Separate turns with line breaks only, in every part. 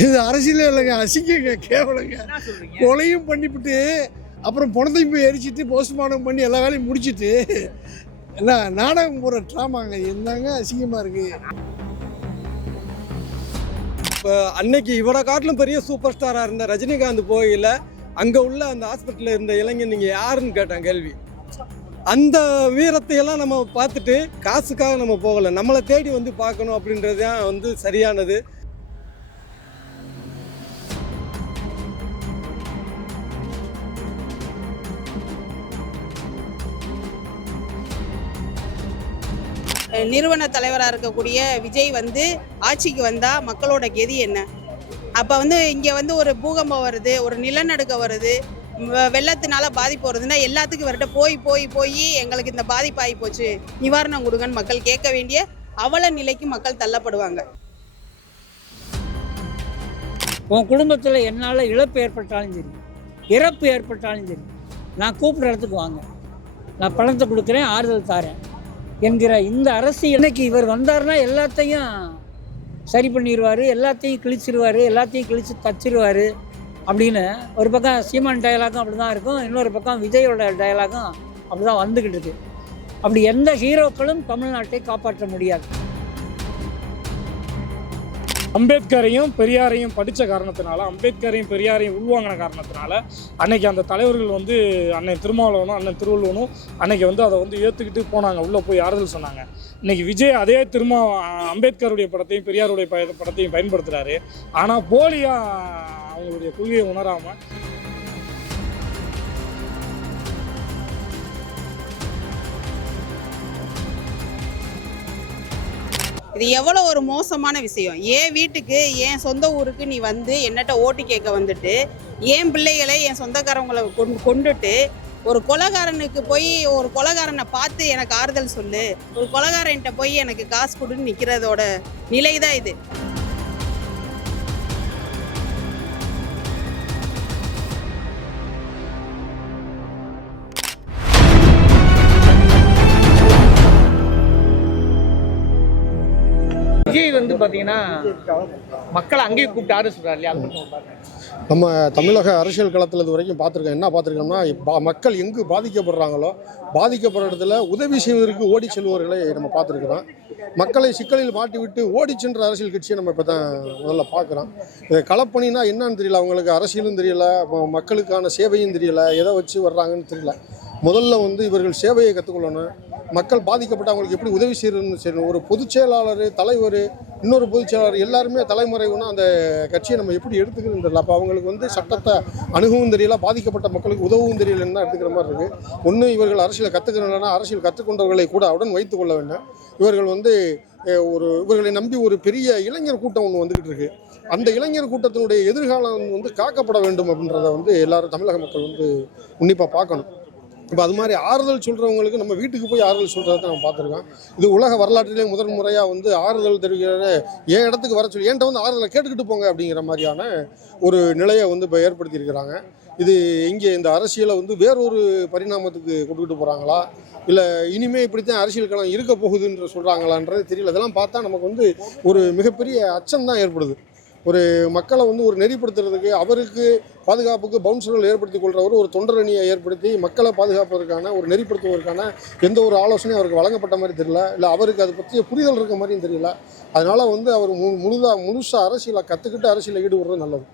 இது அரசியலே இல்லைங்க அசிங்கங்க கேவலங்க.
என்ன சொல்றீங்க?
கொலையும் பண்ணிவிட்டு அப்புறம் பணத்தையும் போய் எரிச்சிட்டு போஸ்ட்மார்ட்டம் பண்ணி எல்லா வேலையும் முடிச்சிட்டு என்ன நாடகம் போகிற ட்ராமாங்க என்னங்க அசிங்கமாக இருக்குது
இப்போ அன்னைக்கு இவரை காட்டிலும் பெரிய சூப்பர் ஸ்டாராக இருந்த ரஜினிகாந்த் போகையில் அங்கே உள்ள அந்த ஹாஸ்பிட்டலில் இருந்த இளைஞன் நீங்கள் யாருன்னு கேட்டேன் கேள்வி. அந்த வீரத்தை எல்லாம் நம்ம பார்த்துட்டு காசுக்காக நம்ம போகலை. நம்மளை தேடி வந்து பார்க்கணும் அப்படின்றது தான் வந்து சரியானது.
நிறுவன தலைவராக இருக்கக்கூடிய விஜய் வந்து ஆட்சிக்கு வந்தால் மக்களோட கெதி என்ன? அப்போ வந்து இங்கே வந்து ஒரு பூகம்பம் வருது ஒரு நிலநடுக்கம் வருது வெள்ளத்தினால பாதிப்பு வருதுன்னா எல்லாத்துக்கும் வரட்ட போய் போய் போய் எங்களுக்கு இந்த பாதிப்பு ஆகி போச்சு நிவாரணம் கொடுங்கன்னு மக்கள் கேட்க வேண்டிய அவல நிலைக்கு மக்கள் தள்ளப்படுவாங்க.
உன் குடும்பத்தில் என்னால் இழப்பு ஏற்பட்டாலும் சரி இறப்பு ஏற்பட்டாலும் சரி நான் கூப்பிட்ற இடத்துக்கு வாங்க. நான் பணத்தை கொடுக்குறேன் ஆறுதல் தாரேன். என்கிற இந்த அரசு இன்னைக்கு இவர் வந்தாருன்னா எல்லாத்தையும் சரி பண்ணிடுவார் எல்லாத்தையும் கிழிச்சிருவார் எல்லாத்தையும் கிழிச்சு தச்சிருவார் அப்படின்னு ஒரு பக்கம் சீமான் டயலாகும் அப்படி தான் இருக்கும் இன்னொரு பக்கம் விஜயோட டயலாகும் அப்படி தான் வந்துக்கிட்டு இருக்கு. அப்படி எந்த ஹீரோக்களும் தமிழ்நாட்டை காப்பாற்ற முடியாது.
அம்பேத்கரையும் பெரியாரையும் படித்த காரணத்தினால அம்பேத்கரையும் பெரியாரையும் உள்வாங்கின காரணத்தினால அன்னைக்கு அந்த தலைவர்கள் வந்து அண்ணன் திருமாவளவனும் அண்ணன் திருவள்ளுவனும் அன்னைக்கு வந்து அதை வந்து ஏற்றுக்கிட்டு போனாங்க. உள்ளே போய் ஆறுதல் சொன்னாங்க. இன்னைக்கு விஜய் அதே திருமா அம்பேத்கருடைய படத்தையும் பெரியாருடைய படத்தையும் பயன்படுத்துகிறாரு ஆனால் போலியாக அவங்களுடைய கொள்கையை உணராமல்
இது எவ்வளோ ஒரு மோசமான விஷயம். என் வீட்டுக்கு என் சொந்த ஊருக்கு நீ வந்து என்னட்ட ஓட்டு கேட்க வந்துட்டு என் பிள்ளைகளை என் சொந்தக்காரவங்களை கொண்டு கொண்டுட்டு ஒரு கொலகாரனுக்கு போய் ஒரு கொலகாரனை பார்த்து எனக்கு ஆறுதல் சொல்லு. ஒரு கொலகாரன்கிட்ட போய் எனக்கு காசு கொடுன்னு நிற்கிறதோட நிலை தான் இது.
வந்து பார்த்தீங்கன்னா மக்களை அங்கேயே கூப்பிட்டாரு சொல்கிறார் இல்லையா? அது மட்டும்
நம்ம தமிழக அரசியல் களத்தில் இது வரைக்கும் பார்த்துருக்கோம். என்ன பார்த்துருக்கோம்னா மக்கள் எங்கு பாதிக்கப்படுறாங்களோ பாதிக்கப்படுற இடத்துல உதவி செய்வதற்கு ஓடி செல்பவர்களை நம்ம பார்த்துருக்குறோம். மக்களை சிக்கலில் மாட்டிவிட்டு ஓடி சென்ற அரசியல் கட்சியை நம்ம இப்போ தான் முதல்ல பார்க்குறோம். இது களப்பணினா என்னன்னு தெரியல அவங்களுக்கு அரசியலும் தெரியல மக்களுக்கான சேவையும் தெரியல எதை வச்சு வர்றாங்கன்னு தெரியல. முதல்ல வந்து இவர்கள் சேவையை கற்றுக்கொள்ளணும். மக்கள் பாதிக்கப்பட்ட அவங்களுக்கு எப்படி உதவி செய்யணும்னு செய்யணும். ஒரு பொதுச் செயலாளர் தலைவர் இன்னொரு பொதுச் செயலாளர் எல்லாருமே தலைமறைவுனா அந்த கட்சியை நம்ம எப்படி எடுத்துக்கணும் தெரியல. அப்போ அவங்களுக்கு வந்து சட்டத்தை அணுகவும் தெரியல பாதிக்கப்பட்ட மக்களுக்கு உதவும் தெரியலன்னு தான் எடுத்துக்கிற மாதிரி இருக்குது ஒன்று இவர்கள் அரசியலை கற்றுக்கணும்னா அரசியல் கற்றுக்கொண்டவர்களை கூட உடன் வைத்துக்கொள்ள வேண்டும். இவர்கள் வந்து ஒரு இவர்களை நம்பி ஒரு பெரிய இளைஞர் கூட்டம் ஒன்று வந்துக்கிட்டு இருக்கு. அந்த இளைஞர் கூட்டத்தினுடைய எதிர்காலம் வந்து காக்கப்பட வேண்டும் அப்படின்றத வந்து எல்லாரும் தமிழக மக்கள் வந்து உன்னிப்பாக பார்க்கணும். இப்போ அது மாதிரி ஆறுதல் சொல்கிறவங்களுக்கு நம்ம வீட்டுக்கு போய் ஆறுதல் சொல்கிறத நம்ம பார்த்துருக்கோம். இது உலக வரலாற்றிலே முதல் முறையாக வந்து ஆறுதல் தெரிவிக்கிற என் இடத்துக்கு வர சொல்லி என்கிட்ட வந்து ஆறுதலை கேட்டுக்கிட்டு போங்க அப்படிங்கிற மாதிரியான ஒரு நிலையை வந்து இப்போ ஏற்படுத்தியிருக்கிறாங்க. இது இங்கே இந்த அரசியலை வந்து வேறொரு பரிணாமத்துக்கு கொண்டுக்கிட்டு போகிறாங்களா இல்லை இனிமே இப்படித்தான் அரசியல் களம் இருக்க போகுதுன்ற சொல்கிறாங்களான்றது தெரியல. இதெல்லாம் பார்த்தா நமக்கு வந்து ஒரு மிகப்பெரிய அச்சம் தான் ஏற்படுது. ஒரு மக்களை வந்து ஒரு நெறிப்படுத்துறதுக்கு அவருக்கு பாதுகாப்புக்கு பவுன்சர்கள் ஏற்படுத்தி கொள்றவர் ஒரு தொண்டர் அணியை ஏற்படுத்தி மக்களை பாதுகாப்பதற்கான ஒரு நெறிப்படுத்துவதற்கான எந்த ஒரு ஆலோசனையும் அவருக்கு வழங்கப்பட்ட மாதிரி தெரியல. இல்லை அவருக்கு அதை பற்றிய புரிதல் இருக்க மாதிரியும் தெரியல. அதனால வந்து அவர் மு முழுதா முழுசாக அரசியலை கற்றுக்கிட்டு அரசியலில் ஈடுபடுறது நல்லது.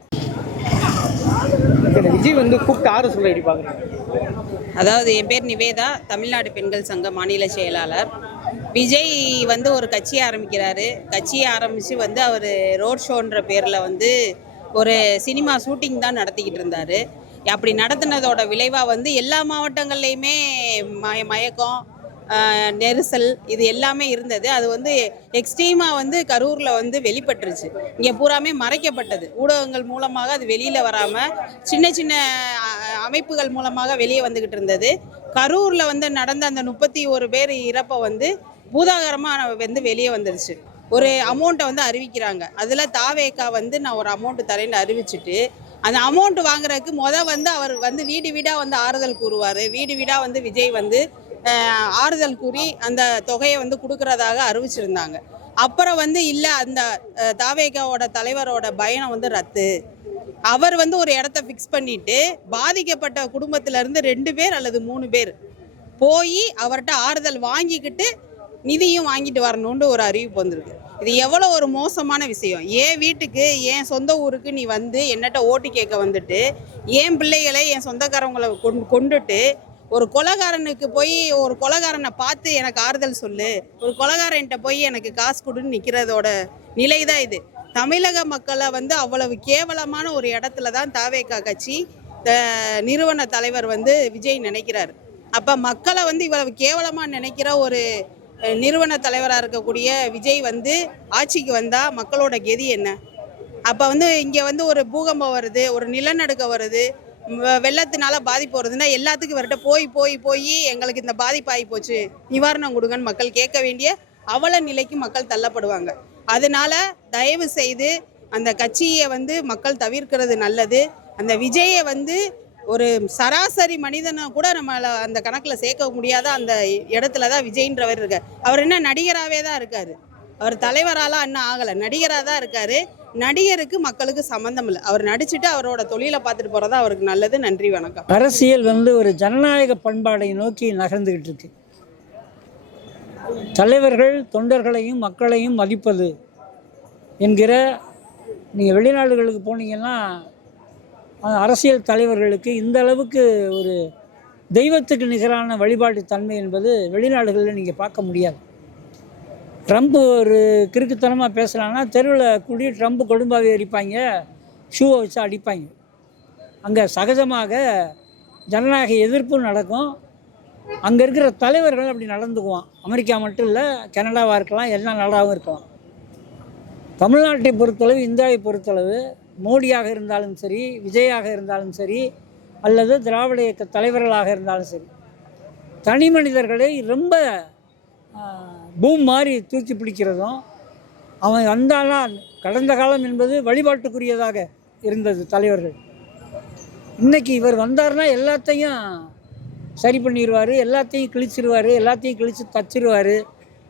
சரி, விஜய் வந்து கூப்பிட்டு ஆறு சொல்ல
அதாவது என் பேர் நிவேதா. தமிழ்நாடு பெண்கள் சங்க மாநில செயலாளர். விஜய் வந்து ஒரு கட்சியை ஆரம்பிக்கிறாரு. கட்சியை ஆரம்பித்து வந்து அவர் ரோட் ஷோன்ற பேரில் வந்து ஒரு சினிமா ஷூட்டிங் தான் நடத்திக்கிட்டு இருந்தார். அப்படி நடத்தினதோட விளைவாக வந்து எல்லா மாவட்டங்கள்லையுமே மய மயக்கம் நெரிசல் இது எல்லாமே இருந்தது. அது வந்து எக்ஸ்ட்ரீமாக வந்து கரூரில் வந்து வெளிப்பட்டுருச்சு. இங்கே பூராமே மறைக்கப்பட்டது. ஊடகங்கள் மூலமாக அது வெளியில் வராமல் சின்ன சின்ன அமைப்புகள் மூலமாக வெளியே வந்துக்கிட்டு இருந்தது. கரூரில் வந்து நடந்த அந்த முப்பத்தி ஒரு பேர் இறப்பை வந்து பூதாகரமாக வந்து வெளியே வந்துடுச்சு ஒரு அமௌண்ட்டை வந்து அறிவிக்கிறாங்க. அதில் தாவேக்கா வந்து நான் ஒரு அமௌண்ட்டு தரேன்னு அறிவிச்சிட்டு அந்த அமௌண்ட் வாங்குறதுக்கு முத வந்து அவர் வந்து வீடு வீடாக வந்து ஆறுதல் கூறுவார். வீடு வீடாக வந்து விஜய் வந்து ஆறுதல் கூறி அந்த தொகையை வந்து கொடுக்கறதாக அறிவிச்சிருந்தாங்க. அப்புறம் வந்து இல்லை அந்த தாவேகாவோட தலைவரோட பயணம் வந்து ரத்து. அவர் வந்து ஒரு இடத்த ஃபிக்ஸ் பண்ணிட்டு பாதிக்கப்பட்ட குடும்பத்திலேருந்து ரெண்டு பேர் அல்லது மூணு பேர் போய் அவர்கிட்ட ஆறுதல் வாங்கிக்கிட்டு நிதியும் வாங்கிட்டு வரணும்னு ஒரு அறிவிப்பு வந்திருக்கு. இது எவ்வளோ ஒரு மோசமான விஷயம். என் வீட்டுக்கு என் சொந்த ஊருக்கு நீ வந்து என்னட்ட ஓட்டு கேட்க வந்துட்டு என் பிள்ளைகளை என் சொந்தக்காரவங்களை கொண்டு கொண்டுட்டு ஒரு கொலகாரனுக்கு போய் ஒரு கொலகாரனை பார்த்து எனக்கு ஆறுதல் சொல்லு ஒரு கொலகாரன்கிட்ட போய் எனக்கு காசு கொடுன்னு நிற்கிறதோட நிலை தான் இது. தமிழக மக்களை வந்து அவ்வளவு கேவலமான ஒரு இடத்துல தான் தாவேக்கா கட்சி நிறுவன தலைவர் வந்து விஜய் நினைக்கிறார். அப்போ மக்களை வந்து இவ்வளவு கேவலமாக நினைக்கிற ஒரு நிறுவன தலைவராக இருக்கக்கூடிய விஜய் வந்து ஆட்சிக்கு வந்தால் மக்களோட கெதி என்ன? அப்போ வந்து இங்கே வந்து ஒரு பூகம்பம் வருது ஒரு நிலநடுக்கம் வருது வெள்ளத்தினால பாதிப்பு வருதுன்னா எல்லாத்துக்கும் வரட்ட போய் போய் போய் எங்களுக்கு இந்த பாதிப்பு ஆகி போச்சு. நிவாரணம் கொடுங்கன்னு மக்கள் கேட்க வேண்டிய அவல நிலைக்கு மக்கள் தள்ளப்படுவாங்க. அதனால தயவு செய்து அந்த கட்சியை வந்து மக்கள் தவிர்க்கிறது நல்லது. அந்த விஜயை வந்து ஒரு சராசரி மனிதனை கூட நம்மளை அந்த கணக்கில் சேர்க்க முடியாத அந்த இடத்துல தான் விஜய்ன்றவர் இருக்கார். அவர் என்ன நடிகராகவே தான் இருக்கார். அவர் தலைவராலாம் இன்னும் ஆகலை. நடிகராக தான் இருக்கார். நடிகருக்கு மக்களுக்கு சம்மந்தம் இல்லை. அவர் நடிச்சுட்டு அவரோட தொழிலை பார்த்துட்டு போகிறதா அவருக்கு நல்லது. நன்றி வணக்கம்.
அரசியல் வந்து ஒரு ஜனநாயக பண்பாடை நோக்கி நகர்ந்துக்கிட்டு இருக்கு. தலைவர்கள் தொண்டர்களையும் மக்களையும் மதிப்பது என்கிற நீங்கள் வெளிநாடுகளுக்கு போனீங்கன்னா அரசியல் தலைவர்களுக்கு இந்த அளவுக்கு ஒரு தெய்வத்துக்கு நிகரான வழிபாட்டு தன்மை என்பது வெளிநாடுகளில் நீங்கள் பார்க்க முடியாது. ட்ரம்ப் ஒரு கிறுக்குத்தனமாக பேசுகிறான்னா தெருவில் கூடி ட்ரம்ப் கொடும்பாவே அடிப்பாங்க ஷூவை வச்சு அடிப்பாங்க. அங்கே சகஜமாக ஜனநாயக எதிர்ப்பும் நடக்கும். அங்கே இருக்கிற தலைவர்கள் அப்படி நடந்துக்குவான். அமெரிக்கா மட்டும் இல்லை கனடாவாக இருக்கலாம் எல்லா நாடாகவும் இருக்கலாம். தமிழ்நாட்டை பொறுத்தளவு இந்தியாவை பொறுத்தளவு மோடியாக இருந்தாலும் சரி விஜயாக இருந்தாலும் சரி அல்லது திராவிட இயக்க தலைவர்களாக இருந்தாலும் சரி. தனி மனிதர்களை ரொம்ப பூம் மாதிரி தூக்கி பிடிக்கிறதும் அவன் வந்தானா கடந்த காலம் என்பது வழிபாட்டுக்குரியதாக இருந்தது தலைவர்கள். இன்னைக்கு இவர் வந்தார்னா எல்லாத்தையும் சரி பண்ணிடுவார் எல்லாத்தையும் கிழிச்சிருவார் எல்லாத்தையும் கிழித்து தச்சிருவார்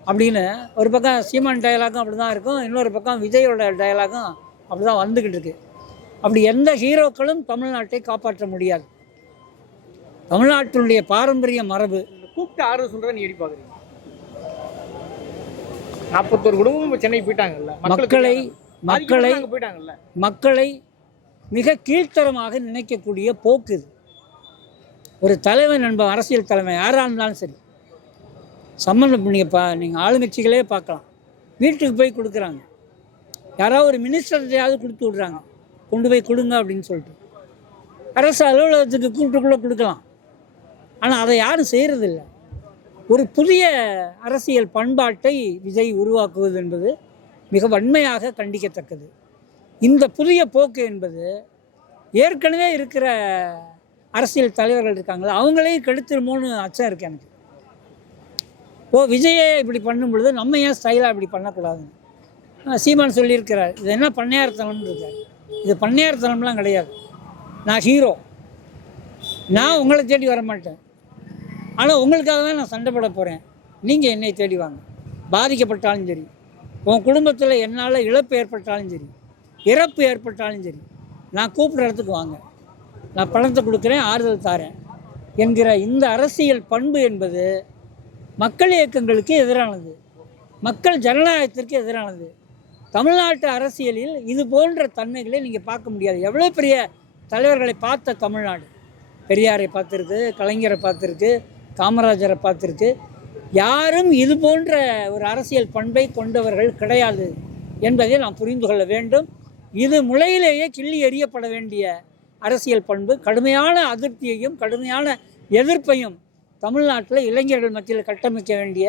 அப்படின்னு ஒரு பக்கம் சீமான் டயலாகும் அப்படி தான் இருக்கும் இன்னொரு பக்கம் விஜயோட டயலாகும் அப்படி தான் வந்துக்கிட்டு இருக்கு. அப்படி எந்த ஹீரோக்களும் தமிழ்நாட்டை காப்பாற்ற முடியாது. தமிழ்நாட்டினுடைய பாரம்பரிய மரபு.
கூப்பிட்டு ஆறுதல் சொல்றத நீ எப்படி பாக்குறீங்க. நாற்பத்தோரு குடும்பம் இப்ப சென்னை போயிட்டாங்கல்ல.
மக்களை மக்களை
போயிட்டாங்கல்ல.
மக்களை மிக கீழ்த்தரமாக நினைக்கக்கூடிய போக்கு இது. ஒரு தலைவன் என்ப அரசியல் தலைவன் யாராக இருந்தாலும் சரி. சம்மந்தம் நீங்கள் பா நீங்கள் ஆளுங்கட்சிகளே பார்க்கலாம். வீட்டுக்கு போய் கொடுக்குறாங்க. யாராவது ஒரு மினிஸ்டர்டையாவது கொடுத்து விட்றாங்க. கொண்டு போய் கொடுங்க அப்படின்னு சொல்லிட்டு. அரசு அலுவலகத்துக்கு கூப்பிட்டுக்குள்ளே கொடுக்கலாம். ஆனால் அதை யாரும் செய்கிறதில்ல ஒரு புதிய அரசியல் பண்பாட்டை விஜய் உருவாக்குவது என்பது மிக வன்மையாக கண்டிக்கத்தக்கது. இந்த புதிய போக்கு என்பது ஏற்கனவே இருக்கிற அரசியல் தலைவர்கள் இருக்காங்களா அவங்களையும் கெடுத்துருமோன்னு அச்சம் இருக்கு எனக்கு. ஓ விஜயை இப்படி பண்ணும் பொழுது நம்ம ஏன் ஸ்டைலாக இப்படி பண்ணக்கூடாதுன்னு? சீமான் சொல்லியிருக்கிறார் இது என்ன பண்ணையார்த்தனம்னு இருக்கார் இது பண்ணையார் தலம்லாம் கிடையாது. நான் ஹீரோ நான் உங்களை தேடி வர மாட்டேன். ஆனால் உங்களுக்காக தான் நான் சண்டைப்பட போகிறேன் நீங்கள் என்னை தேடி வாங்க. பாதிக்கப்பட்டாலும் சரி உன் குடும்பத்தில் என்னால் இழப்பு ஏற்பட்டாலும் சரி இறப்பு ஏற்பட்டாலும் சரி நான் கூப்பிட்ற இடத்துக்கு வாங்க. நான் பணத்தை கொடுக்குறேன் ஆறுதல் தாரேன் என்கிற இந்த அரசியல் பண்பு என்பது மக்கள் இயக்கங்களுக்கு எதிரானது. மக்கள் ஜனநாயகத்திற்கு எதிரானது. தமிழ்நாட்டு அரசியலில் இது போன்ற தன்மைகளை நீங்கள் பார்க்க முடியாது. எவ்வளோ பெரிய தலைவர்களை பார்த்த தமிழ்நாடு? பெரியாரை பார்த்துருக்கு கலைஞரை பார்த்துருக்கு காமராஜரை பார்த்துருக்கு. யாரும் இது போன்ற ஒரு அரசியல் பண்பை கொண்டவர்கள் கிடையாது என்பதை நாம் புரிந்து கொள்ள வேண்டும். இது முளையிலேயே கிள்ளி எறியப்பட வேண்டிய அரசியல் பண்பு. கடுமையான அதிருப்தியையும் கடுமையான எதிர்ப்பையும் தமிழ்நாட்டில் இளைஞர்கள் மத்தியில் கட்டமைக்க வேண்டிய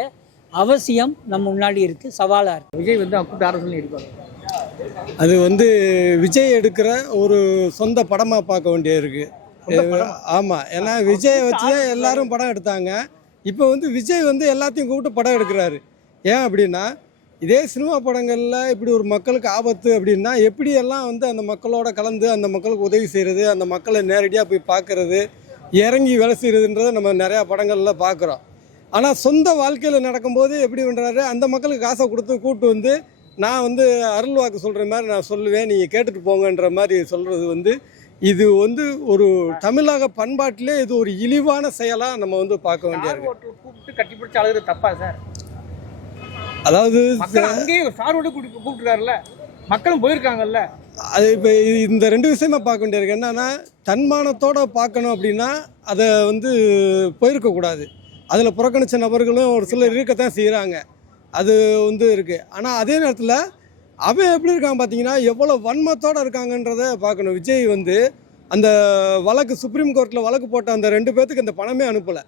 அவசியம் நம் முன்னாடி இருக்குது சவாலாக இருக்குது
விஜய் வந்து சொல்லி எப்படி பாக்குறீங்க
அது வந்து விஜய் எடுக்கிற ஒரு சொந்த படமாக பார்க்க வேண்டியிருக்கு
சொந்த படமா?
ஆமாம் ஏன்னா விஜயை வச்சு தான் எல்லாரும் படம் எடுத்தாங்க. இப்போ வந்து விஜய் வந்து எல்லாத்தையும் கூப்பிட்டு படம் எடுக்கிறாரு. ஏன் அப்படின்னா இதே சினிமா படங்களில் இப்படி ஒரு மக்களுக்கு ஆபத்து அப்படின்னா எப்படியெல்லாம் வந்து அந்த மக்களோட கலந்து அந்த மக்களுக்கு உதவி செய்கிறது அந்த மக்களை நேரடியாக போய் பார்க்கறது இறங்கி வேலை செய்கிறதுன்றதை நம்ம நிறையா படங்களில் பார்க்குறோம். ஆனால் சொந்த வாழ்க்கையில் நடக்கும்போது எப்படி பண்ணுறாரு அந்த மக்களுக்கு காசை கொடுத்து கூப்பிட்டு வந்து நான் வந்து அருள் வாக்கு சொல்கிற மாதிரி நான் சொல்லுவேன் நீங்கள் கேட்டுட்டு போங்கன்ற மாதிரி சொல்கிறது வந்து இது வந்து ஒரு தமிழக பண்பாட்டிலே இது ஒரு இழிவான செயலாக நம்ம வந்து பார்க்க வேண்டிய
ஸ்டார் ஹோட்டல் கூப்பிட்டு கட்டி பிடிச்சி அழுகுறது தப்பா சார்?
அதாவது
ஸ்டார் ஹோட்டல் கூப்பிட்டு கூப்பிட்டுருக்காருல்ல. மக்களும் போயிருக்காங்கல்ல.
அது இப்போ இந்த ரெண்டு விஷயமா பார்க்க வேண்டியிருக்கு என்னன்னா தன்மானத்தோட பார்க்கணும் அப்படின்னா அதை வந்து போயிருக்கக்கூடாது. அதில் புறக்கணித்த நபர்களும் ஒரு சிலர் இருக்கத்தான் செய்கிறாங்க அது வந்து இருக்குது ஆனால் அதே நேரத்தில் அவன் எப்படி இருக்கான் பார்த்தீங்கன்னா எவ்வளோ வன்மத்தோடு இருக்காங்கன்றத பார்க்கணும் விஜய் வந்து அந்த வழக்கு சுப்ரீம் கோர்ட்டில் வழக்கு போட்ட அந்த ரெண்டு பேர்த்துக்கு இந்த பணமே அனுப்பலை.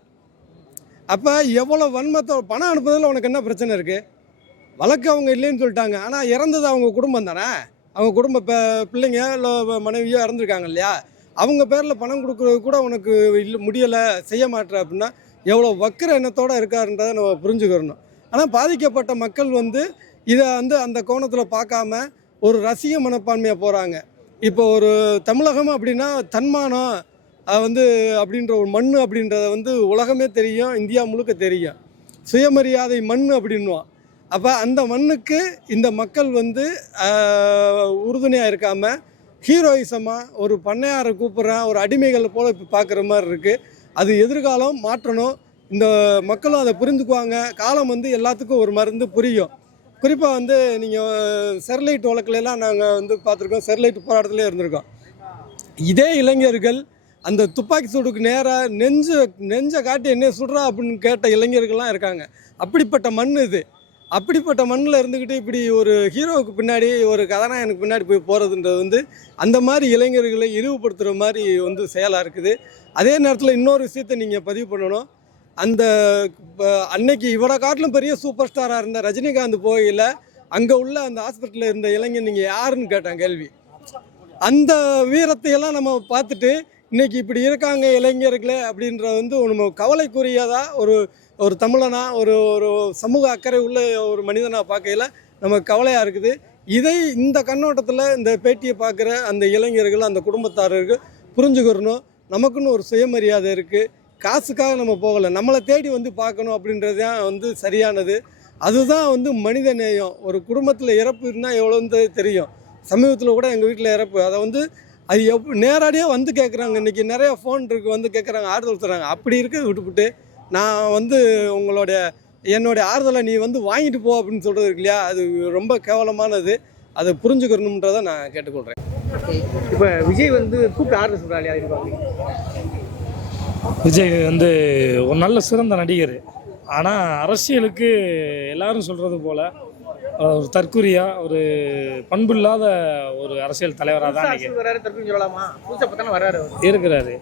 அப்போ எவ்வளோ வன்மத்தோ பணம் அனுப்புறதுல உனக்கு என்ன பிரச்சனை இருக்குது வழக்கு அவங்க இல்லைன்னு சொல்லிட்டாங்க. ஆனால் இறந்தது அவங்க குடும்பம் தானே? அவங்க குடும்ப ப பிள்ளைங்க இல்லை மனைவியோ இறந்துருக்காங்க இல்லையா? அவங்க பேரில் பணம் கொடுக்குறது கூட உனக்கு இல்லை முடியலை செய்ய மாட்டேற அப்படின்னா எவ்வளோ வக்கிற எண்ணத்தோடு இருக்காருன்றதை நம்ம புரிஞ்சுக்கிறணும். ஆனால் பாதிக்கப்பட்ட மக்கள் வந்து இதை வந்து அந்த கோணத்தில் பார்க்காம ஒரு ரசிக மனப்பான்மையாக போகிறாங்க இப்போ ஒரு தமிழகம் அப்படின்னா தன்மானம் வந்து அப்படின்ற ஒரு மண் அப்படின்றத வந்து உலகமே தெரியும் இந்தியா முழுக்க தெரியும். சுயமரியாதை மண் அப்படின்வான் அப்போ அந்த மண்ணுக்கு இந்த மக்கள் வந்து உறுதுணையாக இருக்காமல் ஹீரோயிசமாக ஒரு பண்ணையாரை கூப்பிட்றேன் ஒரு அடிமைகளை போல் இப்போ பார்க்குற மாதிரி இருக்குது அது எதிர்காலம் மாற்றணும். இந்த மக்களும் அதை புரிந்துக்குவாங்க. காலம் வந்து எல்லாத்துக்கும் ஒரு மருந்து புரியும். குறிப்பாக வந்து நீங்கள் செர்லைட் வழக்குலலாம் நாங்கள் வந்து பார்த்துருக்கோம். செர்லைட் போராட்டத்திலே இருந்திருக்கோம். இதே இளைஞர்கள் அந்த துப்பாக்கி சூடுக்கு நேராக நெஞ்சு நெஞ்சை காட்டி என்ன சுடுறா அப்படின்னு கேட்ட இளைஞர்கள்லாம் இருக்காங்க. அப்படிப்பட்ட மண் இது. அப்படிப்பட்ட மண்ணில் இருந்துக்கிட்டு இப்படி ஒரு ஹீரோவுக்கு பின்னாடி ஒரு கதாநாயகனுக்கு பின்னாடி போய் போகிறதுன்றது வந்து அந்த மாதிரி இளைஞர்களை இழிவுபடுத்துகிற மாதிரி வந்து செயலாக இருக்குது. அதே நேரத்தில் இன்னொரு விஷயத்தை நீங்கள் பதிவு பண்ணணும். அந்த ப- அன்னைக்கு இவரை காட்டிலும் பெரிய சூப்பர் ஸ்டாராக இருந்த ரஜினிகாந்த் போகையில் அங்கே உள்ள அந்த ஹாஸ்பிட்டலில் இருந்த இளைஞன் நீங்கள் யாருன்னு கேட்டான் கேள்வி. அந்த வீரத்தையெல்லாம் நம்ம பார்த்துட்டு இன்னைக்கு இப்படி இருக்காங்க இளைஞர்களே அப்படின்ற வந்து நம்ம கவலைக்குரியதாக ஒரு ஒரு தமிழனா ஒரு ஒரு சமூக அக்கறை உள்ள ஒரு மனிதனாக பார்க்கையில் நமக்கு கவலையாக இருக்குது. இதை இந்த கண்ணோட்டத்தில் இந்த பேட்டியை பார்க்குற அந்த இளைஞர்கள் அந்த குடும்பத்தாரருக்கு புரிஞ்சுக்கிறணும். நமக்குன்னு ஒரு சுயமரியாதை இருக்குது காசுக்காக நம்ம போகலை. நம்மளை தேடி வந்து பார்க்கணும் அப்படின்றது தான் வந்து சரியானது. அதுதான் வந்து மனித நேயம். ஒரு குடும்பத்தில் இறப்பு இருந்தால் எவ்வளோன்னு தெரியும். சமீபத்தில் கூட எங்கள் வீட்டில் இறப்பு. அதை வந்து அது எப் நேரடியாக வந்து கேட்குறாங்க இன்றைக்கி நிறையா ஃபோன் இருக்குது வந்து கேட்குறாங்க ஆறுதல் தராங்க அப்படி இருக்க விட்டுவிட்டு நான் வந்து உங்களுடைய என்னுடைய ஆறுதலை நீ வந்து வாங்கிட்டு போ அப்படின்னு சொல்கிறது இருக்கு இல்லையா? அது ரொம்ப கேவலமானது. அதை புரிஞ்சுக்கணுன்றதை நான் கேட்டுக்கொள்கிறேன்
இப்போ விஜய் வந்து கூப்பிட்டு ஆறுதல் சொல்கிறாரு
விஜய் வந்து ஒரு நல்ல சிறந்த நடிகர். ஆனால் அரசியலுக்கு எல்லாரும் சொல்கிறது போல் ஒரு தற்குறியா ஒரு பண்பில்லாத ஒரு அரசியல் தலைவராக தான் இருக்கிறாரு.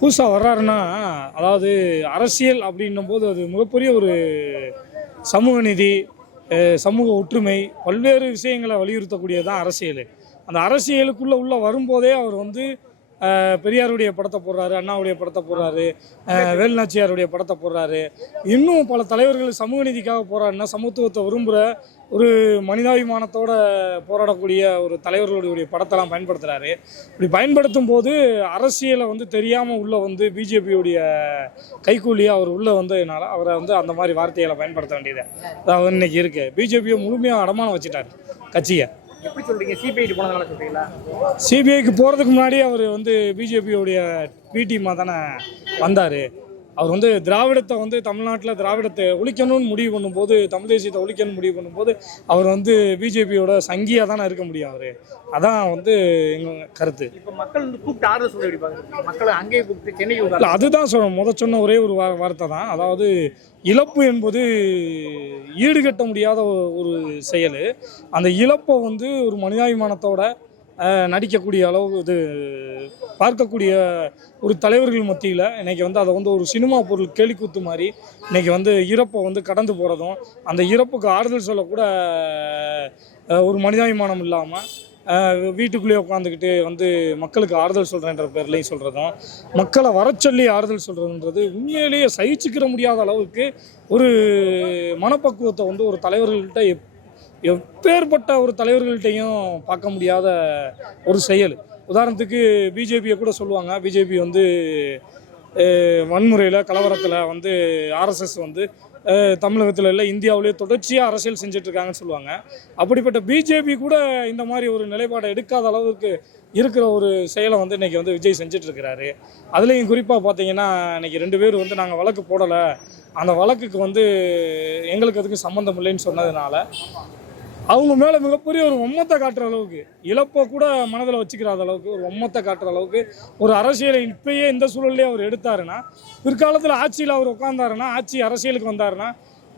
புதுசாக வர்றாருன்னா அதாவது அரசியல் அப்படின்னும் போது அது மிகப்பெரிய ஒரு சமூக நீதி சமூக ஒற்றுமை பல்வேறு விஷயங்களை வலியுறுத்தக்கூடியது தான் அரசியல். அந்த அரசியலுக்குள்ளே உள்ள வரும்போதே அவர் வந்து பெரியாருடைய படத்தை போடுறாரு அண்ணாவுடைய படத்தை போடுறாரு வேலுநாச்சியாருடைய படத்தை போடுறாரு. இன்னும் பல தலைவர்கள் சமூக நீதிக்காக போகிறாருன்னா சமத்துவத்தை விரும்புகிற ஒரு மனிதாபிமானத்தோட போராடக்கூடிய ஒரு தலைவர்களுடைய படத்தெல்லாம் பயன்படுத்துகிறாரு இப்படி பயன்படுத்தும் போது அரசியலை வந்து தெரியாமல் உள்ள வந்து பிஜேபியுடைய கைக்கூலியாக அவர் உள்ளே வந்ததுனால அவரை வந்து அந்த மாதிரி வார்த்தைகளை பயன்படுத்த வேண்டியது. அதாவது இன்னைக்கு இருக்கு. பிஜேபியை முழுமையாக அடமானம் வச்சுட்டார் கட்சியை.
எப்படி சொல்கிறீங்க சிபிஐடி போனதுனால சொல்கிறீங்களா
சிபிஐக்கு போகிறதுக்கு முன்னாடி அவர் வந்து பிஜேபியோடைய பி டீமாக தானே வந்தார். அவர் வந்து திராவிடத்தை வந்து தமிழ்நாட்டில் திராவிடத்தை ஒழிக்கணும்னு முடிவு பண்ணும்போது தமிழ் தேசியத்தை ஒழிக்கணும்னு முடிவு பண்ணும்போது அவர் வந்து பிஜேபியோட சங்கியாக தானே இருக்க முடியும் அவர். அதான் வந்து எங்கள் கருத்து.
இப்போ மக்கள் வந்து கூப்பிட்டு ஆறுதல் சொல்ல மக்களை அங்கேயே கூப்பிட்டு சென்னைக்கு
அதுதான் சொல்ல முத சொன்ன ஒரே ஒரு வார்த்தை தான். அதாவது இழப்பு என்பது ஈடுகட்ட முடியாத ஒரு செயல். அந்த இழப்பை வந்து ஒரு மனிதாபிமானத்தோட நடிக்கக்கூடிய அளவு இது பார்க்கக்கூடிய ஒரு தலைவர்கள் மத்தியில் இன்றைக்கி வந்து அதை வந்து ஒரு சினிமா பொருள் கேலிக்கூத்து மாதிரி இன்றைக்கி வந்து இறப்பை வந்து கடந்து போகிறதும் அந்த இறப்புக்கு ஆறுதல் சொல்லக்கூட ஒரு மனிதாபிமானம் இல்லாமல் வீட்டுக்குள்ளேயே உட்காந்துக்கிட்டு வந்து மக்களுக்கு ஆறுதல் சொல்கிறேன்ற பேர்லையும் சொல்கிறதும் மக்களை வர சொல்லி ஆறுதல் சொல்கிறதுன்றது உண்மையிலேயே சகிச்சுக்கிற முடியாத அளவுக்கு ஒரு மனப்பக்குவத்தை வந்து ஒரு தலைவர்கள்ட்ட எப் எப்பேற்பட்ட ஒரு தலைவர்கள்ட்டையும் பார்க்க முடியாத ஒரு செயல். உதாரணத்துக்கு பிஜேபியை கூட சொல்லுவாங்க. பிஜேபி வந்து வன்முறையில் கலவரத்தில் வந்து ஆர்எஸ்எஸ் வந்து தமிழகத்தில் இல்லை இந்தியாவிலே தொடர்ச்சியாக அரசியல் செஞ்சிட்ருக்காங்கன்னு சொல்லுவாங்க. அப்படிப்பட்ட பிஜேபி கூட இந்த மாதிரி ஒரு நிலைப்பாடை எடுக்காத அளவுக்கு இருக்கிற ஒரு செயலை வந்து இன்றைக்கி வந்து விஜய் செஞ்சிட்ருக்கிறாரு. அதுலேயும் குறிப்பாக பார்த்தீங்கன்னா இன்றைக்கி ரெண்டு பேர் வந்து நாங்கள் வழக்கு போடலை. அந்த வழக்குக்கு வந்து எங்களுக்கு அதுக்கு சம்மந்தம் இல்லைன்னு சொன்னதுனால அவங்க மேலே மிகப்பெரிய ஒரு ஒம்மத்தை காட்டுற அளவுக்கு இழப்பை கூட மனதில் வச்சுக்கிறாத அளவுக்கு ஒரு ஒம்மத்தை காட்டுற அளவுக்கு ஒரு அரசியலை இப்பயே இந்த சூழல்லே அவர் எடுத்தாருன்னா பிற்காலத்தில் ஆட்சியில் அவர் உட்காந்தாருன்னா ஆட்சி அரசியலுக்கு வந்தாருன்னா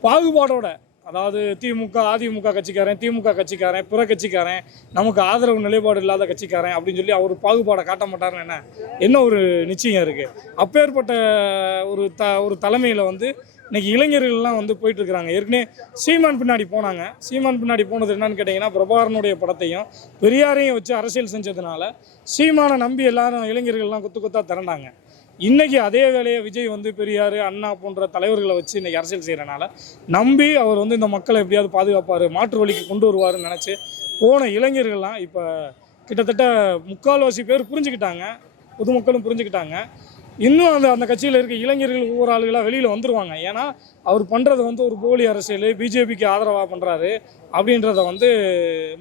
பாகுபாடோட அதாவது திமுக அதிமுக கட்சிக்காரன் திமுக கட்சிக்காரன் பிற கட்சிக்காரன் நமக்கு ஆதரவு நிலைப்பாடு இல்லாத கட்சிக்காரன் அப்படின்னு சொல்லி அவர் பாகுபாடை காட்ட மாட்டாருன்னு என்ன என்ன ஒரு நிச்சயம் இருக்குது அப்பேற்பட்ட ஒரு த ஒரு தலைமையில் வந்து இன்னைக்கு இளைஞர்கள்லாம் வந்து போயிட்டு இருக்கிறாங்க ஏற்கனவே சீமான் பின்னாடி போனாங்க. சீமான் பின்னாடி போனது என்னன்னு கேட்டிங்கன்னா பிரபாகரனுடைய படத்தையும் பெரியாரையும் வச்சு அரசியல் செஞ்சதுனால சீமானை நம்பி எல்லாரும் இளைஞர்கள்லாம் கொத்து கொத்தா திரண்டாங்க. இன்னைக்கு அதே வேலையை விஜய் வந்து பெரியார் அண்ணா போன்ற தலைவர்களை வச்சு இன்னைக்கு அரசியல் செய்கிறனால நம்பி அவர் வந்து இந்த மக்களை எப்படியாவது பாதுகாப்பார் மாற்று வழிக்கு கொண்டு வருவாருன்னு நினச்சி போன இளைஞர்கள்லாம் இப்போ கிட்டத்தட்ட முக்கால்வாசி பேர் புரிஞ்சுக்கிட்டாங்க. பொதுமக்களும் புரிஞ்சுக்கிட்டாங்க. இன்னும் அந்த அந்த கட்சியில் இருக்க இளைஞர்கள் ஒவ்வொரு ஆளுகளாக வெளியில் வந்துருவாங்க. ஏன்னா அவர் பண்ணுறது வந்து ஒரு போலி அரசியல் பிஜேபிக்கு ஆதரவாக பண்ணுறாரு அப்படின்றத வந்து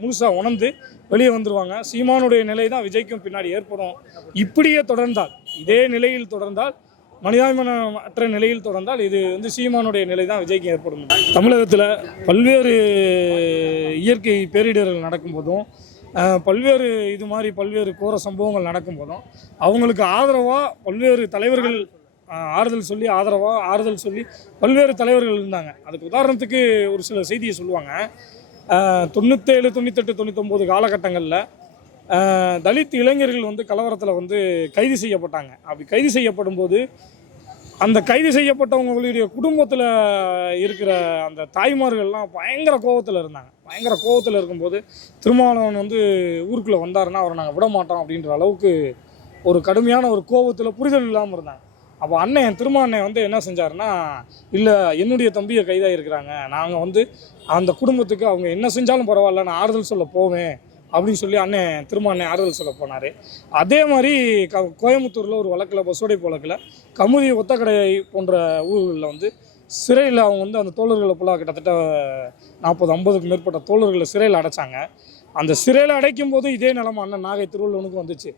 முழுசாக உணர்ந்து வெளியே வந்துருவாங்க. சீமானுடைய நிலை தான் விஜய்க்கும் பின்னாடி ஏற்படும். இப்படியே தொடர்ந்தால் இதே நிலையில் தொடர்ந்தால் மனிதாபிமானமற்ற நிலையில் தொடர்ந்தால் இது வந்து சீமானுடைய நிலை தான் விஜய்க்கு ஏற்படும். தமிழகத்தில் பல்வேறு இயற்கை பேரிடர்கள் நடக்கும்போதும் பல்வேறு இது மாதிரி பல்வேறு கோர சம்பவங்கள் நடக்கும் போதும் அவங்களுக்கு ஆதரவாக பல்வேறு தலைவர்கள் ஆறுதல் சொல்லி ஆதரவாக ஆறுதல் சொல்லி பல்வேறு தலைவர்கள் இருந்தாங்க. அதுக்கு உதாரணத்துக்கு ஒரு சில செய்தியை சொல்லுவாங்க. தொண்ணூற்றேழு தொண்ணூத்தேழு தொண்ணூத்தெட்டு தொண்ணூத்தொம்பது காலகட்டங்களில் தலித் இளைஞர்கள் வந்து கலவரத்தில் வந்து கைது செய்யப்பட்டாங்க. அப்படி கைது செய்யப்படும் போது அந்த கைது செய்யப்பட்டவங்களுடைய குடும்பத்தில் இருக்கிற அந்த தாய்மார்கள்லாம் பயங்கர கோவத்தில் இருந்தாங்க. பயங்கர கோவத்தில் இருக்கும்போது திருமாவளவன் வந்து ஊருக்குள்ளே வந்தாருன்னா அவரை நாங்கள் விட மாட்டோம் அப்படின்ற அளவுக்கு ஒரு கடுமையான ஒரு கோவத்தில் புரிதல் இல்லாமல் இருந்தாங்க. அப்போ அண்ணன் திருமா அண்ணன் வந்து என்ன செஞ்சாருன்னா இல்லை என்னுடைய தம்பியை கைதாக இருக்கிறாங்க. நாங்கள் வந்து அந்த குடும்பத்துக்கு அவங்க என்ன செஞ்சாலும் பரவாயில்ல நான் ஆறுதல் சொல்ல போவேன் அப்படின்னு சொல்லி அண்ணன் திரும்ப அண்ணன் ஆறுதல் சொல்ல போனார். அதே மாதிரி க கோயம்புத்தூரில் ஒரு வழக்கில் பசுவடை வழக்கில் கமுதி ஒத்தக்கடை போன்ற ஊர்களில் வந்து சிறையில் அவங்க வந்து அந்த தோழர்களை ஃபுல்லாக கிட்டத்தட்ட நாற்பது ஐம்பதுக்கு மேற்பட்ட தோழர்களை சிறையில் அடைச்சாங்க. அந்த சிறையில் அடைக்கும் போது இதே நிலமை அண்ணன் நாகை திருவள்ளுவனுக்கு வந்துச்சு.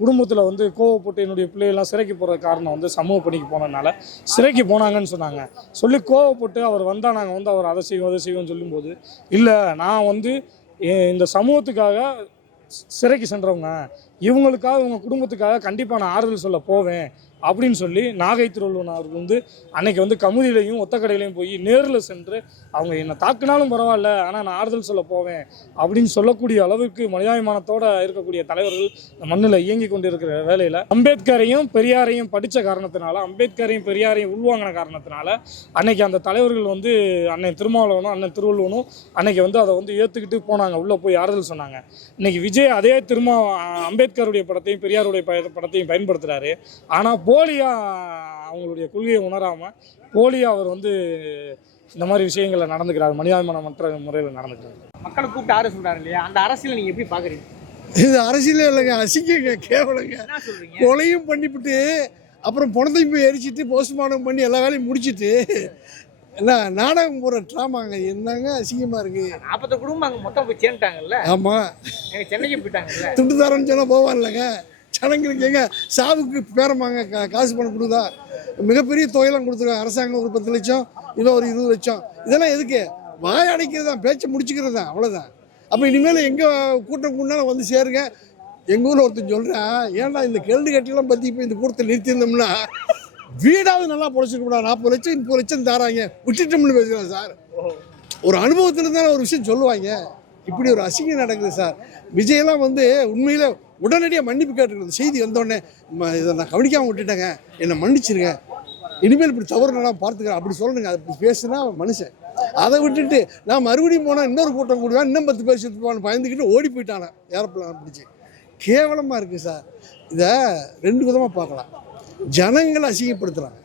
குடும்பத்தில் வந்து கோவப்பட்டு என்னுடைய பிள்ளைகள்லாம் சிறைக்கு போகிற காரணம் வந்து சமூக பணிக்கு போனதுனால சிறைக்கு போனாங்கன்னு சொன்னாங்க. சொல்லி கோவப்பட்டு அவர் வந்தால் நாங்கள் வந்து அவர் அதை செய்வோம் அதை செய்வோம்னு சொல்லும்போது இல்லை நான் வந்து இந்த சமூகத்துக்காக சிறைக்கு சென்றவங்க. இவங்களுக்காக இவங்க குடும்பத்துக்காக கண்டிப்பாக நான் ஆறுதல் சொல்ல போவேன். அப்படின்னு சொல்லி நாகை திருவள்ளுவனார் வந்து அன்னைக்கு வந்து கமுதியிலையும் ஒத்தக்கடையிலையும் போய் நேரில் சென்று அவங்க என்னை தாக்குனாலும் பரவாயில்ல ஆனால் நான் ஆறுதல் சொல்ல போவேன் அப்படின்னு சொல்லக்கூடிய அளவுக்கு மனிதாபிமானத்தோட இருக்கக்கூடிய தலைவர்கள் இந்த மண்ணில் இயங்கி கொண்டிருக்கிற வேலையில் அம்பேத்கரையும் பெரியாரையும் படித்த காரணத்தினால அம்பேத்கரையும் பெரியாரையும் உள்வாங்கின காரணத்தினால அன்னைக்கு அந்த தலைவர்கள் வந்து அண்ணன் திருமாவளவனும் அண்ணன் திருவள்ளுவனும் அன்னைக்கு வந்து அதை வந்து ஏற்றுக்கிட்டு போனாங்க. உள்ளே போய் ஆறுதல் சொன்னாங்க. இன்னைக்கு விஜய் அதே திருமா அம்பேத்கருடைய படத்தையும் பெரியாருடைய படத்தையும் பயன்படுத்துகிறாரு ஆனால் போலியாக அவங்களுடைய கொள்கையை உணராமல் போலியாக அவர் வந்து இந்த மாதிரி விஷயங்களை நடந்துக்கிறார் மனிதாபிமானமற்ற முறையில் நடந்துக்கிறார்.
மக்களை கூப்பிட்டு ஆறு சொல்றாரு இல்லையா? அந்த அரசியலை நீங்க எப்படி பாக்குறீங்க?
இது அரசியலே இல்லைங்க அசிங்கங்க கேவலங்க.
என்ன சொல்றீங்க?
கொலையும் பண்ணிவிட்டு அப்புறம் பணத்தையும் போய் எரிச்சிட்டு போஸ்ட்மார்ட்டம் பண்ணி எல்லா வேலையும் முடிச்சிட்டு என்ன நாடகம் போகிற ட்ராமாங்க என்னங்க அசிங்கமாக இருக்கு?
நாற்பது குடும்பம் அங்க மொத்தம் போய் சேர்ந்துட்டாங்கல்ல?
ஆமாம்
சென்னைக்கு போயிட்டாங்கல்ல?
துட்டு தரேன்னு சொன்னால் போவான்லங்க. ஜனங்களுக்கு எங்க சாவுக்கு பேரமாங்க கா காசு பணம் கொடுதா மிகப்பெரிய தொகையெல்லாம் கொடுத்துருக்காங்க அரசாங்கம் ஒரு பத்து லட்சம் இல்லை ஒரு இருபது லட்சம். இதெல்லாம் எதுக்கு? வாய் அடைக்கிறது தான் பேச்சை முடிச்சுக்கிறது தான் அவ்வளோதான் அப்போ இனிமேல் எங்கே கூட்டம் கூட்டினாலும் வந்து சேருங்க. எங்கள் ஊரில் ஒருத்தன் சொல்கிறேன் ஏன்டா இந்த கேள்வி கட்டிலாம் பற்றி இப்போ இந்த கூட்டத்தை நிறுத்தியிருந்தோம்னா வீடாவது நல்லா பொழைச்சிருக்கூடாது நாற்பது லட்சம் முப்பது லட்சம் தராங்க. விட்டுட்டோம்னு பேசுகிறேன் சார். ஒரு அனுபவத்தில் தானே ஒரு விஷயம் சொல்லுவாங்க. இப்படி ஒரு அசிங்கம் நடக்குது சார். விஜயெல்லாம் வந்து உண்மையில் உடனடியாக மன்னிப்பு கேட்டுக்கிறது செய்தி வந்தோடனே இதை நான் கவனிக்காமல் விட்டுட்டேங்க. என்னை மன்னிச்சிருங்க. இனிமேல் இப்படி தவறு பார்த்துக்கிறேன். அப்படி சொல்லணுங்க அப்படி பேசுனா அவன் மனுஷன். அதை விட்டுட்டு நான் மறுபடியும் போனால் இன்னொரு கூட்டம் கூடுவேன். இன்னும் பத்து பேர் செத்து போவான்னு பயந்துக்கிட்டு ஓடி போயிட்டானே ஏரோப்ளான் பிடிச்சி. கேவலமாக இருக்குது சார். இதை ரெண்டு விதமாக பார்க்கலாம். ஜனங்களை அசிங்கப்படுத்துகிறாங்க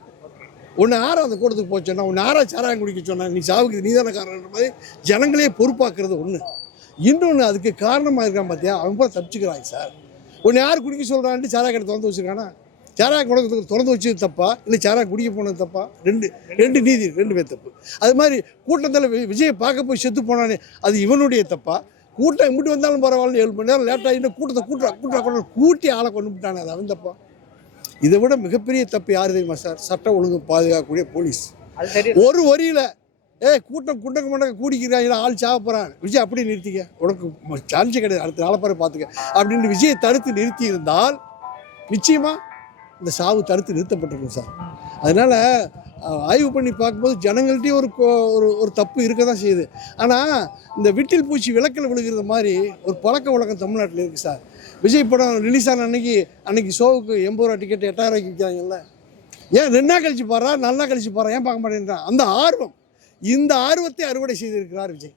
ஒன்று ஆறா அந்த கூட்டத்துக்கு போச்சோன்னா ஒன்று ஆறா சாராயம் குடிக்க சொன்னாங்க நீ சாவுக்கு நீதான காரணன்ற மாதிரி ஜனங்களே பொறுப்பாக்குறது ஒன்று இன்னொன்று அதுக்கு காரணமாக இருக்கான் பார்த்தியா அவன் கூட தப்பிச்சுக்கிறாங்க சார். ஒன்று யார் குடிக்க சொல்கிறான்ட்டு சாராய கடை திறந்து வச்சுருக்கானா? சாராய குடத்துக்கு திறந்து வச்சது தப்பா? இல்லை சாராய குடிக்க போனது தப்பா? ரெண்டு ரெண்டு நீதி ரெண்டு பேர் தப்பு. அது மாதிரி கூட்டத்தில் விஜயை பார்க்க போய் செத்து போனானே அது இவனுடைய தப்பா? கூட்டம் இம்பிட்டு வந்தாலும் பரவாயில்ல ஏழு மணி நேரம் லேட்டாக இன்னும் கூட்டத்தை கூட்டுறா கூட்டுறா கூட்டுறா கூட்டி ஆளை கொண்டு விட்டானே அது அவன் தப்பா? இதை விட மிகப்பெரிய தப்பு யார் தெரியுமா சார்? சட்டம் ஒழுங்கு பாதுகாக்கக்கூடிய போலீஸ்.
சரி.
ஒரு வரியில் ஏய் கூட்டம் குண்டக்க மண்டக்க கூடிக்கிறாங்க ஆள் சாக போகிறான் விஜய் அப்படியே நிறுத்திக்க. உனக்கு சான்ஸே கிடையாது. அடுத்த நாளை பாரு பார்த்துக்க. அப்படின்னு விஜயை தடுத்து நிறுத்தி இருந்தால் நிச்சயமாக இந்த சாவு தடுத்து நிறுத்தப்பட்டிருக்கும் சார். அதனால் ஆய்வு பண்ணி பார்க்கும்போது ஜனங்கள்கிட்டயும் ஒரு கோ- ஒரு ஒரு தப்பு இருக்க தான் செய்யுது. ஆனால் இந்த விட்டில் பூச்சி விளக்கில் விழுகிறது மாதிரி ஒரு பழக்க வழக்கம் தமிழ்நாட்டில் இருக்குது சார். விஜய் படம் ரிலீஸ் ஆன அன்னைக்கு அன்னைக்கு ஷோவுக்கு எண்பது ரூபா டிக்கெட் எட்டாயிரம் ரூபாய்க்கு விற்கிறாங்கல்ல. ஏன் ரெண்டு நாள் கழிச்சு பாடுறா? நல்லா நாள் கழிச்சு பாடுறா? ஏன் பார்க்க மாட்டேன்றான்? அந்த ஆர்வம். இந்த ஆர்வத்தை அறுவடை செய்திருக்கிறார் விஜய்.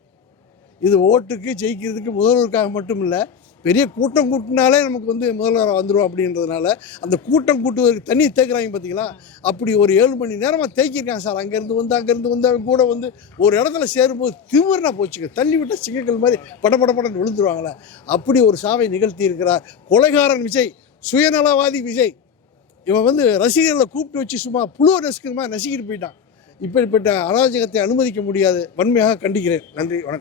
இது ஓட்டுக்கு ஜெயிக்கிறதுக்கு முதல்வருக்காக மட்டும் இல்லை பெரிய கூட்டம் கூட்டினாலே நமக்கு வந்து முதல்வர் வந்துடும் அப்படின்றதுனால அந்த கூட்டம் கூட்டுவதற்கு தண்ணி தேய்க்கிறாங்க பார்த்தீங்களா அப்படி ஒரு ஏழு மணி நேரமாக தேய்க்கிருக்காங்க சார். அங்கேருந்து வந்து அங்கேருந்து வந்து அவங்க கூட வந்து ஒரு இடத்துல சேரும்போது திமிர்னா போச்சுங்க. தள்ளி விட்ட சிங்கங்கள் மாதிரி படபட படன்னு விழுந்துருவாங்களே. அப்படி ஒரு சாவை நிகழ்த்தி இருக்கிறார் கொலைகாரன் விஜய் சுயநலவாதி விஜய். இவன் வந்து ரசிகர்களை கூப்பிட்டு வச்சு சும்மா புழுவை நசுக்கிற மாதிரி நசுக்கிட்டு போயிட்டான். இப்படிப்பட்ட அராஜகத்தை அனுமதிக்க முடியாது. வன்மையாக கண்டிக்கிறேன். நன்றி வணக்கம்.